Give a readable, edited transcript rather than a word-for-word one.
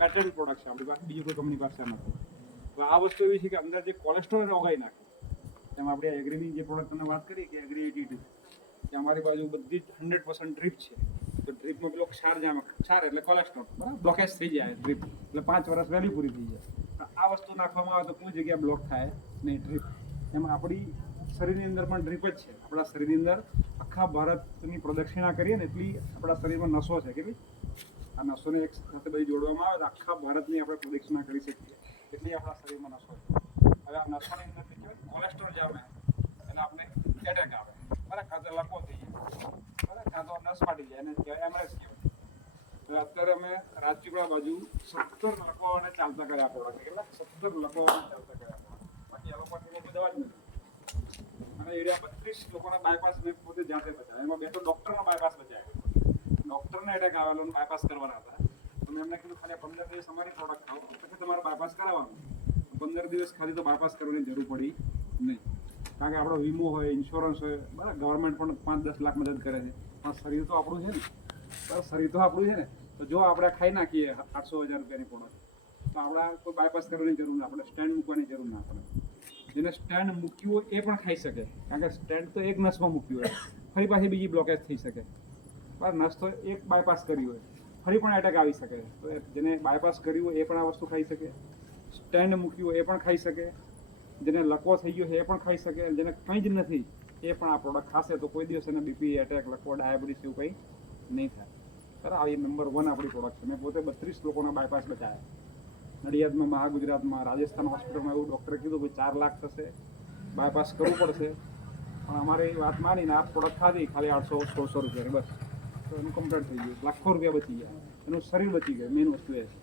Pattern product છે આપણી પાસે, બીજી કોઈ કંપની પાસે નથી. તો આ વસ્તુ એવી છે કે અંદર જે કોલેસ્ટ્રોલ ઓગાળી નાખે. તેમ આપણે એગ્રીની જે પ્રોડક્ટ તમને વાત કરી કે એગ્રી 82 કે અમારી બાજુ બધી જ 100% ડ્રીપ છે. તો ડ્રીપમાં પેલો ક્ષાર જામે, ક્ષાર એટલે કોલેસ્ટ્રોલ, બરાબર, બ્લોકેજ થઈ જાય ડ્રીપ, એટલે 5 વર્ષ વેલ્યુ પૂરી થઈ જાય. આ વસ્તુ નાખવામાં આવે તો કોઈ જગ્યાએ બ્લોક થાય નહીં ડ્રીપ. એમાં આપણી શરીરની અંદર પણ ડ્રીપ જ છે. આપણા શરીરની અંદર આખા ભારતની પ્રદક્ષિણા કરીએ ને એટલી આપણા શરીરમાં નસો છે. કેટલી? આ નસોને એક સાથે બધી જોડવામાં આવે તો આખા ભારતની આપણે પ્રદક્ષિણા કરી શકીએ એટલી આપણા શરીરમાં નસો છે. હવે આ નસોની અંદર કહેવાય કોલેસ્ટ્રોલ જામે એટલે આપણે એટેક આવે, બરાબર, કાં તો લકવો થઈ જાય, બરાબર, કાં તો નસ ફાટી જાય, એને કહેવાય એમરેજ કહેવાય. તો અત્યારે અમે રાજપીપળા બાજુ 17 લકવાઓને ચાલતા કર્યા પ્રોડક્ટ. કેટલા? 17 લકવાઓને ચાલતા કર્યા પ્રોડક્ટ. બાકી એલોપેથી કોઈ દવા જ નથી. અને એરિયા 32 લોકોના બાયપાસ મેં પોતે જાતે બચાવ્યા. એમાં 2 તો ડૉક્ટરનો બાયપાસ બચાવ્યો. ડૉક્ટરને એટેક આવેલો બાયપાસ કરવાના હતા. તો મેં એમને કીધું ખાલી 15 દિવસ અમારી પ્રોડક્ટ ખાઓ પછી તમારે બાયપાસ કરાવવાનું. 15 દિવસ ખાલી તો બાયપાસ કરવાની જરૂર પડી નહીં. કારણ કે આપણો વીમો હોય, ઇન્સ્યોરન્સ હોય, બરાબર, ગવર્મેન્ટ પણ 5-10 લાખ મદદ કરે છે. પણ શરીર તો આપણું છે ને, બરાબર, શરીર તો આપણું છે ને. તો જો આપણે ખાઈ નાખીએ 800,000 રૂપિયાની પ્રોડક્ટ તો આપણે કોઈ બાયપાસ કરવાની જરૂર ના પડે, સ્ટેન્ડ મૂકવાની જરૂર ના પડે. જેને સ્ટેન્ડ મૂક્યું હોય એ પણ ખાઈ શકે, કારણ કે સ્ટેન્ડ તો એક નસમાં મૂક્યું હોય, ફરી પાછી બીજી બ્લોકેજ થઈ શકે. બરાબર, નસ તો એક બાયપાસ કરી હોય, ફરી પણ એટેક આવી શકે. તો જેને બાયપાસ કર્યું હોય એ પણ આ વસ્તુ ખાઈ શકે, સ્ટેન્ડ મૂક્યું હોય એ પણ ખાઈ શકે, જેને લકવો થઈ ગયો છે એ પણ ખાઈ શકે, જેને કંઈ જ નથી એ પણ આ પ્રોડક્ટ ખાશે તો કોઈ દિવસ એને બીપી, એટેક, લકવો, ડાયાબિટીસ એવું કંઈ નહીં થાય. બરાબર, આ નંબર 1 આપણી પ્રોડક્ટ છે. મેં પોતે 32 લોકોના બાયપાસ બચાવ્યા. નડિયાદમાં, મહાગુજરાતમાં, રાજસ્થાન હોસ્પિટલમાં એવું ડૉક્ટરે કીધું કે 4 લાખ થશે, બાયપાસ કરવું પડશે. પણ અમારી વાત માનીને આ પ્રોડક્ટ ખાધી ખાલી 800-1600 રૂપિયા, બસ, તો એનું કમ્પ્લીટ થઈ ગયું. લાખો રૂપિયા બચી ગયા, એનું શરીર બચી ગયું. મેઇન વસ્તુ એ છે.